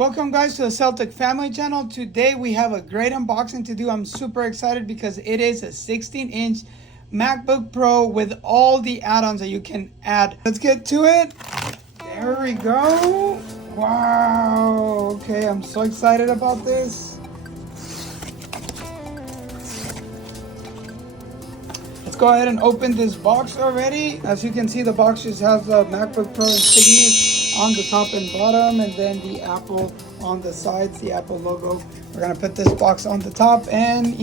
Welcome guys to the Celtic Family Channel. Today we have a great unboxing to do. I'm super excited because it is a 16-inch MacBook Pro with all the add-ons that you can add. Let's get to it. There we go. Wow. Okay, I'm so excited about this. Let's go ahead and open this box already. As you can see, the box just has the MacBook Pro insignia on the top and bottom, and then the Apple on the sides, the Apple logo. We're gonna put this box on the top, and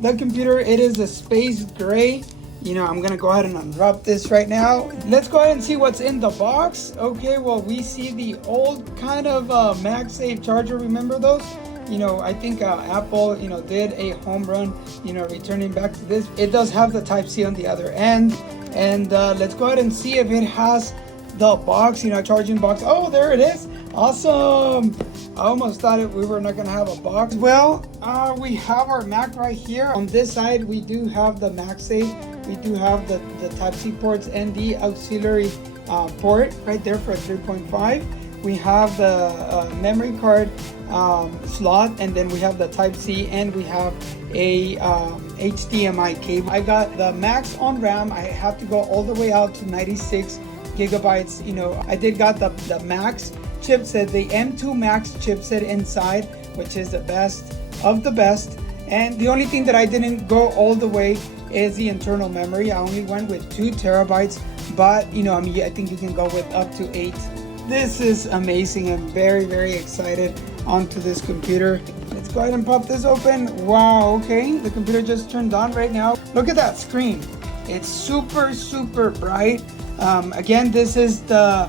the computer, it is a space gray. I'm gonna go ahead and unwrap this right now. Let's go ahead and see what's in the box. Okay, well, we see the old kind of MagSafe charger. Remember those? I think Apple did a home run returning back to this. It does have the Type-C on the other end, and let's go ahead and see if it has the box, charging box. Oh, there it is. Awesome. I almost thought we were not gonna have a box. Well, we have our Mac right here. On this side, we do have the MagSafe. We do have the Type-C ports and the auxiliary port right there for 3.5. We have the memory card slot, and then we have the Type-C, and we have a HDMI cable. I got the max on RAM. I have to go all the way out to 96 gigabytes. I did got the max chipset, the M2 Max chipset inside, which is the best of the best. And the only thing that I didn't go all the way is the internal memory. I only went with 2 terabytes, but I think you can go with up to 8. This is amazing. I'm very, very excited onto this computer. Let's go ahead and pop this open. Wow, okay, the computer just turned on right now. Look at that screen. It's super, super bright. Again, this is the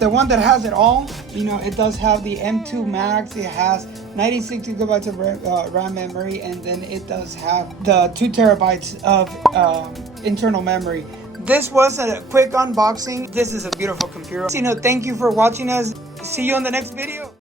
one that has it all. It does have the M2 Max. It has 96 gigabytes of RAM memory, and then it does have the 2 terabytes of internal memory. This was a quick unboxing. This is a beautiful computer. Thank you for watching us. See you on the next video.